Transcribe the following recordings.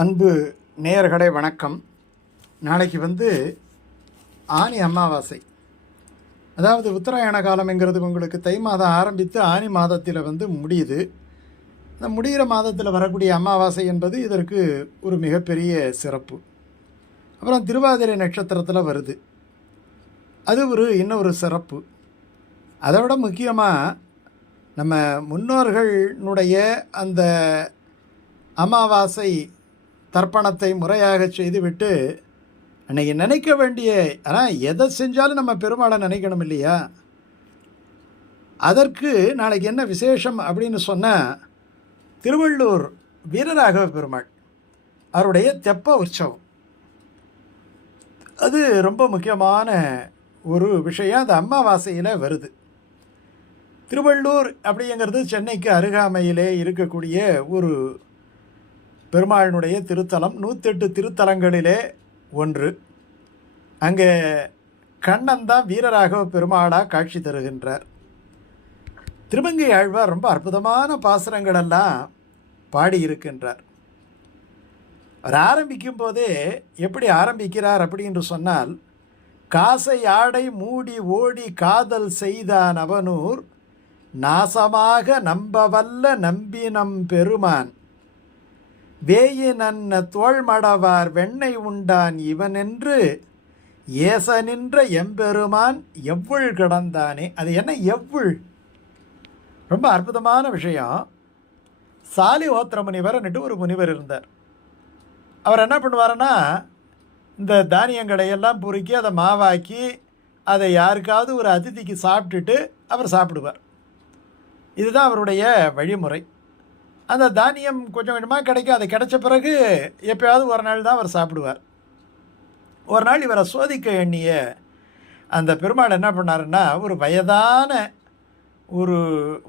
அன்பு நேயர்களே வணக்கம். நாளைக்கு வந்து ஆனி அமாவாசை. அதாவது உத்தராயண காலம்ங்கிறது உங்களுக்கு தை மாதம் ஆரம்பித்து ஆனி மாதத்தில் வந்து முடியுது. இந்த முடிகிற மாதத்தில் வரக்கூடிய அமாவாசை என்பது இதற்கு ஒரு மிகப்பெரிய சிறப்பு. அப்புறம் திருவாதிரை நட்சத்திரத்தில் வருது. அது ஒரு இன்னொரு சிறப்பு. அதை விட முக்கியமாக நம்ம முன்னோர்களுடைய அந்த அமாவாசை தர்ப்பணத்தை முறையாக செய்துவிட்டு அன்னைக்கு நினைக்க வேண்டிய ஆனால் எதை செஞ்சாலும் நம்ம பெருமாளை நினைக்கணும் இல்லையா? அதற்கு நாளைக்கு என்ன விசேஷம் அப்படின்னு சொன்னால் திருவள்ளூர் வீரராகவ பெருமாள் அவருடைய தெப்ப உற்சவம். அது ரொம்ப முக்கியமான ஒரு விஷயம். அந்த அமாவாசையில் வருது. திருவள்ளூர் அப்படிங்கிறது சென்னைக்கு அருகாமையிலே இருக்கக்கூடிய ஒரு பெருமாளினுடைய திருத்தலம் நூற்றெட்டு திருத்தலங்களிலே ஒன்று. அங்கே கண்ணன் தான் வீரராகவ பெருமாளாக காட்சி தருகின்றார். திருமங்கை ஆழ்வார் ரொம்ப அற்புதமான பாசுரங்களெல்லாம் பாடியிருக்கின்றார் அவர் ஆரம்பிக்கும் போதே எப்படி ஆரம்பிக்கிறார் அப்படின்னு சொன்னால் காசை ஆடை மூடி ஓடி காதல் செய்தான் அவனூர் நாசமாக நம்பவல்ல நம்பினம் பெருமான். வேயினன்ன தோள்மடவார் வெண்ணெய் உண்டான் இவனென்று ஏச நின்ற எம்பெருமான் எவ்வுள் கிடந்தானே? அது என்ன எவ்வுள்? ரொம்ப அற்புதமான விஷயம். சாலி ஓத்திர முனிவர்னுட்டு ஒரு முனிவர் இருந்தார். அவர் என்ன பண்ணுவாருன்னா இந்த தானியங்களை எல்லாம் பொறுக்கி அதை மாவாக்கி அதை யாருக்காவது ஒரு அதிதிக்கு சாப்பிட்டுட்டு அவர் சாப்பிடுவார். இதுதான் அவருடைய வழிமுறை. அந்த தானியம் கொஞ்சம் கொஞ்சமாக கிடைக்கும். அது கிடைச்ச பிறகு எப்பயாவது ஒரு நாள் தான் அவர் சாப்பிடுவார். ஒரு நாள் இவரை சோதிக்க எண்ணிய அந்த பெருமாள் என்ன பண்ணாருன்னா ஒரு வயதான ஒரு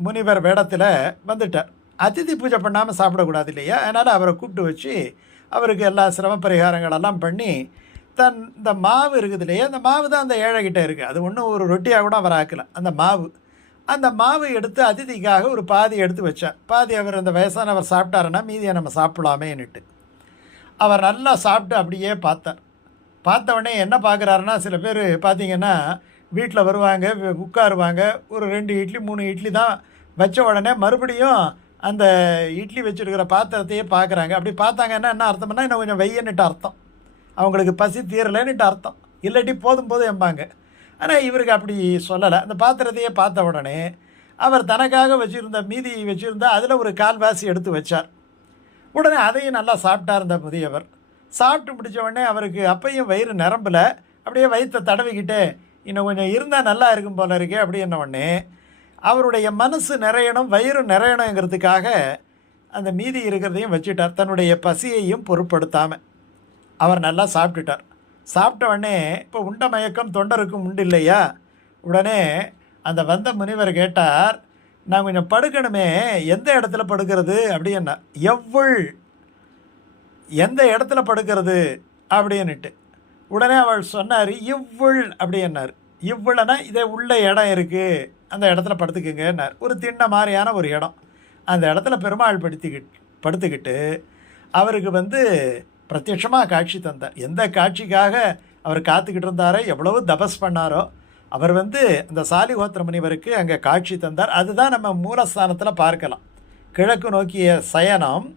முனிவர் வேடத்தில் வந்துட்டார். அதிதி பூஜை பண்ணாமல் சாப்பிடக்கூடாது இல்லையா? அதனால் அவரை கூப்பிட்டு வச்சு அவருக்கு எல்லா சிரம பரிகாரங்களெல்லாம் பண்ணி தன் இந்த மாவு இருக்குது இல்லையா அந்த மாவு தான் அந்த ஏழைகிட்ட இருக்குது அது ஒன்றும் ஒரு ரொட்டியாக கூட அவர் ஆக்கலை. அந்த மாவு. அந்த மாவு எடுத்து அதிதிக்காக ஒரு பாதி எடுத்து வச்சேன். பாதி அவர் அந்த வயசானவர் சாப்பிட்டாருன்னா மீதியை நம்ம சாப்பிடலாமேன்னுட்டு. அவர் நல்லா சாப்பிட்டு அப்படியே பார்த்தார். பார்த்த உடனே என்ன பார்க்குறாருன்னா சில பேர் பார்த்தீங்கன்னா வீட்டில் வருவாங்க உட்காருவாங்க ஒரு ரெண்டு இட்லி மூணு இட்லி தான் வச்ச உடனே மறுபடியும் அந்த இட்லி வச்சுருக்கிற பாத்திரத்தையே பார்க்குறாங்க. அப்படி பார்த்தாங்கன்னா என்ன அர்த்தம்னா இன்னும் கொஞ்சம் வெய்யன்னுட்டு அர்த்தம். அவங்களுக்கு பசி தீரலைன்னுட்டு அர்த்தம். இல்லாட்டி போதும் போதும் எம்பாங்க. ஆனால் இவருக்கு அப்படி சொல்லலை. அந்த பாத்திரத்தையே பார்த்த உடனே அவர் தனக்காக வச்சுருந்த மீதி வச்சுருந்தா அதில் ஒரு கால்வாசி எடுத்து வச்சார். உடனே அதையும் நல்லா சாப்பிட்டார் இந்த முதியவர். சாப்பிட்டு முடித்த உடனே அவருக்கு அப்பையும் வயிறு நிரம்பல. அப்படியே வயிற்றை தடவிக்கிட்டே இன்னும் கொஞ்சம் இருந்தால் நல்லா இருக்கும் போல இருக்கே அப்படின்ன உடனே அவருடைய மனசு நிறையணும் வயிறு நிறையணுங்கிறதுக்காக அந்த மீதி இருக்கிறதையும் வச்சுட்டார். தன்னுடைய பசியையும் பொருட்படுத்தாமல் அவர் நல்லா சாப்பிட்டுட்டார். சாப்பிட்ட உடனே இப்போ உண்ட மயக்கம் தொண்டருக்கும் உண்டு இல்லையா? உடனே அந்த வந்த முனிவர் கேட்டார் நான் கொஞ்சம் படுக்கணுமே எந்த இடத்துல படுக்கிறது? அப்படின்னா எவ்வள் எந்த இடத்துல படுக்கிறது? அப்படின்னுட்டு. உடனே அவள் சொன்னார் இவ்வுள் அப்படின்னார். இவ்வுளனா இதே உள்ள இடம் இருக்குது அந்த இடத்துல படுத்துக்குங்கன்னார். ஒரு திண்ண மாதிரியான ஒரு இடம். அந்த இடத்துல பெருமாள் படுத்திக்கிட்டு படுத்துக்கிட்டு அவருக்கு வந்து பிரத்யட்சமாக காட்சி தந்தார். எந்த காட்சிக்காக அவர் காத்துக்கிட்டு இருந்தாரோ எவ்வளவு தபஸ் பண்ணாரோ அவர் வந்து அந்த சாலிகோத்திர முனிவருக்கு அங்கே காட்சி தந்தார். அதுதான் நம்ம மூலஸ்தானத்தில் பார்க்கலாம். கிழக்கு நோக்கிய சயனம்.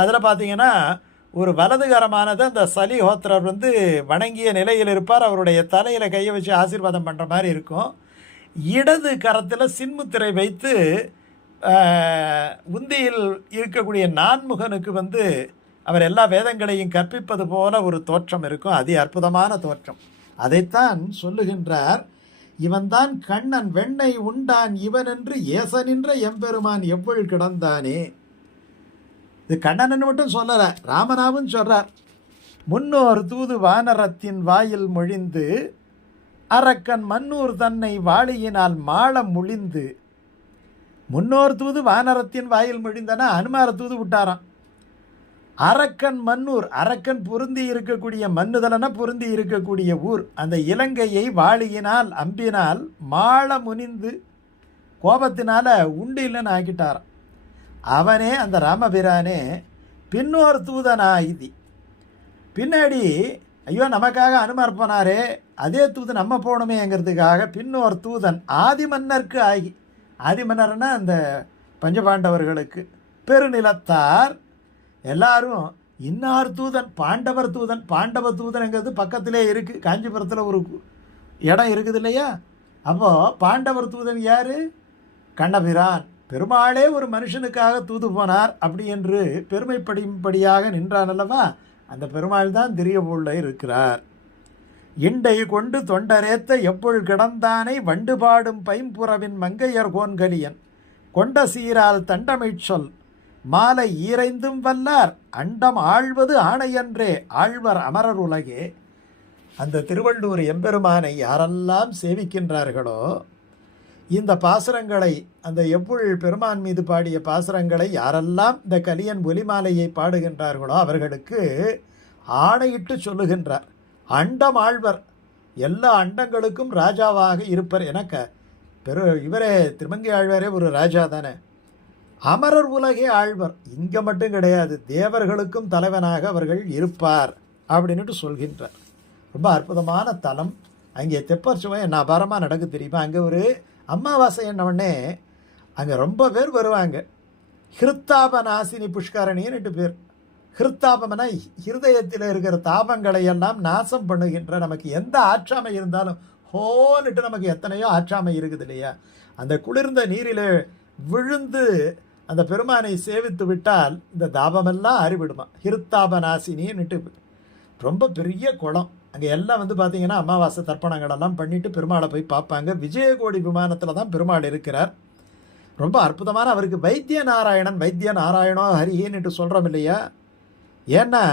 அதில் பார்த்தீங்கன்னா ஒரு வலதுகரமானது அந்த சலிஹோத்திரர் வந்து வணங்கிய நிலையில் இருப்பார். அவருடைய தலையில் கையை வச்சு ஆசீர்வாதம் பண்ணுற மாதிரி இருக்கும். இடது கரத்தில் சின்முத்திரை வைத்து உந்தியில் இருக்கக்கூடிய நான்முகனுக்கு வந்து அவர் எல்லா வேதங்களையும் கற்பிப்பது போல ஒரு தோற்றம் இருக்கும். அதி அற்புதமான தோற்றம். அதைத்தான் சொல்லுகின்றார் இவன்தான் கண்ணன் வெண்ணை உண்டான் இவன் என்று ஏசனின்ற எம்பெருமான் எவ்வள் கிடந்தானே? இது கண்ணன் மட்டும் சொல்லல ராமனாவும் சொல்றார் முன்னோர் தூது வானரத்தின் வாயில் மொழிந்து அரக்கன் மன்னூர் தன்னை வாளியினால் மாள முழிந்து. முன்னோர் தூது வானரத்தின் வாயில் மொழிந்தனா? அனுமார தூது விட்டாராம். அரக்கன் மன்னூர் அரக்கன் பொருந்தி இருக்கக்கூடிய மன்னுதலன பொருந்தி இருக்கக்கூடிய ஊர். அந்த இலங்கையை வாளியினால் அம்பினால் மாள முனிந்து கோபத்தினால உண்டு இல்லைன்னு ஆக்கிட்டார். அவனே அந்த ராமபிரானே பின்னோர் தூதனாகி பின்னாடி ஐயோ நமக்காக அனுமார் போனாரே அதே தூதன் நம்ம போகணுமேங்கிறதுக்காக பின்னோர் தூதன் ஆதி மன்னருக்கு ஆகி ஆதிமன்னர்னா அந்த பஞ்சபாண்டவர்களுக்கு பெருநிலத்தார் எல்லாரும் இன்னார் தூதன் பாண்டவர் தூதன் பாண்டவ தூதனுங்கிறது பக்கத்திலே இருக்குது காஞ்சிபுரத்தில் ஒரு இடம் இருக்குது இல்லையா? அப்போது பாண்டவர் தூதன் யார்? கண்ணபிரான். பெருமாளே ஒரு மனுஷனுக்காக தூது போனார் அப்படி என்று பெருமைப்படியும்படியாக நின்றான் அல்லவா? அந்த பெருமாள் தான் திரியபுள்ள இருக்கிறார். இண்டை கொண்டு தொண்டரேத்த எப்பொழு கிடந்தானை வண்டு பாடும் பைம்புறவின் மங்கையர் கோன்கலியன். கொண்ட சீரால் தண்டமை சொல். மாலை ஈரைந்தும் வல்லார் அண்டம் ஆழ்வது ஆணையன்றே ஆழ்வர் அமரர் உலகே அந்த திருவள்ளூர் எம்பெருமானை யாரெல்லாம் சேவிக்கின்றார்களோ இந்த பாசுரங்களை அந்த எவ்வுள் பெருமான் மீது பாடிய பாசுரங்களை யாரெல்லாம் இந்த கலியன் ஒலிமாலையை பாடுகின்றார்களோ அவர்களுக்கு ஆணையிட்டு சொல்லுகின்றார். அண்டம் ஆழ்வர் எல்லா அண்டங்களுக்கும் ராஜாவாக இருப்பர் எனக்க பெரு இவரே திருமங்கை ஆழ்வாரே ஒரு ராஜா தானே. அமரர் உலகே ஆழ்வர். இங்கே மட்டும் கிடையாது தேவர்களுக்கும் தலைவனாக அவர்கள் இருப்பார் அப்படின்னுட்டு சொல்கின்றார். ரொம்ப அற்புதமான தலம். அங்கே தெப்பர் சுவை என்ன அபாரமாக நடக்கு தெரியுமா? அங்கே ஒரு அம்மாவாசை என்னவொடனே அங்கே ரொம்ப பேர் வருவாங்க. ஹிருத்தாப நாசினி புஷ்கரணின்னுட்டு பேர். ஹிருத்தாபம்னா ஹிருதயத்தில் இருக்கிற தாபங்களை எல்லாம் நாசம் பண்ணுகின்ற நமக்கு எந்த ஆற்றாமை இருந்தாலும் ஹோன்னுட்டு நமக்கு எத்தனையோ ஆற்றாமை இருக்குது இல்லையா? அந்த குளிர்ந்த நீரில் விழுந்து அந்த பெருமானை சேவித்து விட்டால் இந்த தாபமெல்லாம் அறிவிடுமா ஹிருத்தாப நாசினின்னுட்டு ரொம்ப பெரிய குளம். அங்கே எல்லாம் வந்து பார்த்தீங்கன்னா அமாவாசை தர்ப்பணங்கள் எல்லாம் பண்ணிட்டு பெருமாளை போய் பார்ப்பாங்க. விஜயகோடி விமானத்தில் தான் பெருமாள் இருக்கிறார். ரொம்ப அற்புதமான அவருக்கு வைத்திய நாராயணன் வைத்திய நாராயணோ ஹரிஹேன்னுட்டு சொல்கிறோம் இல்லையா? ஏன்னா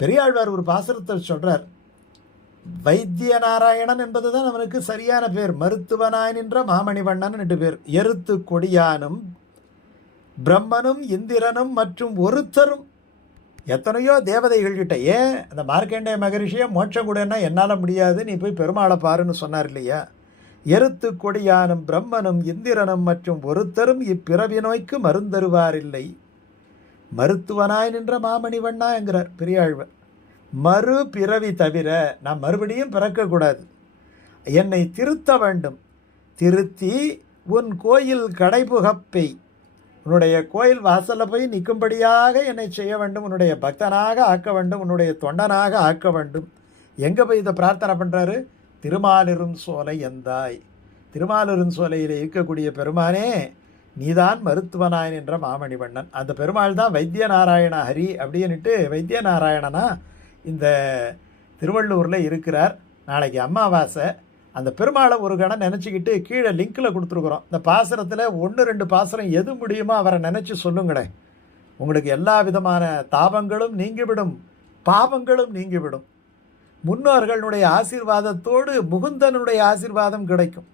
பெரியாழ்வார் ஒரு பாசுரத்தை சொல்கிறார் வைத்திய நாராயணன் என்பதுதான் அவனுக்கு சரியான பேர். மருத்துவனாய் நின்ற மாமணிவண்ணன் என்று பேர். எருத்து கொடியானும் பிரம்மனும் இந்திரனும் மற்றும் ஒருத்தரும் எத்தனையோ தேவதைகள் கிட்ட ஏன் அந்த மார்க்கண்டேய மகரிஷியை மோட்சம் கூடன்னா என்னால் முடியாது நீ போய் பெருமாளை பாருன்னு சொன்னார் இல்லையா? எருத்து கொடியானும் பிரம்மனும் இந்திரனும் மற்றும் ஒருத்தரும் இப்பிறவி நோய்க்கு மருந்தருவாரில்லை. மருத்துவனாய் நின்ற மாமணிவண்ணா என்கிறார் பெரியாழ்வர். மறு பிறவி தவிர நான் மறுபடியும் பிறக்கக்கூடாது என்னை திருத்த வேண்டும். திருத்தி உன் கோயில் கடைபுகப்பெய் உன்னுடைய கோயில் வாசலில் போய் நிற்கும்படியாக என்னை செய்ய வேண்டும். உன்னுடைய பக்தனாக ஆக்க வேண்டும். உன்னுடைய தொண்டனாக ஆக்க வேண்டும். எங்கே போய் இதை பிரார்த்தனை பண்ணுறாரு திருமாலிரும் சோலை எந்தாய். திருமாலிரும் சோலையில் இருக்கக்கூடிய பெருமானே நீதான் மருத்துவனாய் என்ற மாமணிவண்ணன். அந்த பெருமாள் தான் வைத்திய நாராயண ஹரி அப்படின்னுட்டு வைத்திய நாராயணனா இந்த திருவள்ளூரில் இருக்கிறார். நாளைக்கு அமாவாசை. அந்த பெருமாளை ஒரு கணம் நினச்சிக்கிட்டு கீழே லிங்கில் கொடுத்துருக்குறோம். இந்த பாசனத்தில் ஒன்று ரெண்டு பாசனம் எது முடியுமோ அவரை நினச்சி சொல்லுங்களேன். உங்களுக்கு எல்லா விதமான தாபங்களும் நீங்கிவிடும். பாவங்களும் நீங்கிவிடும். முன்னோர்களுடைய ஆசீர்வாதத்தோடு முகுந்தனுடைய ஆசீர்வாதம் கிடைக்கும்.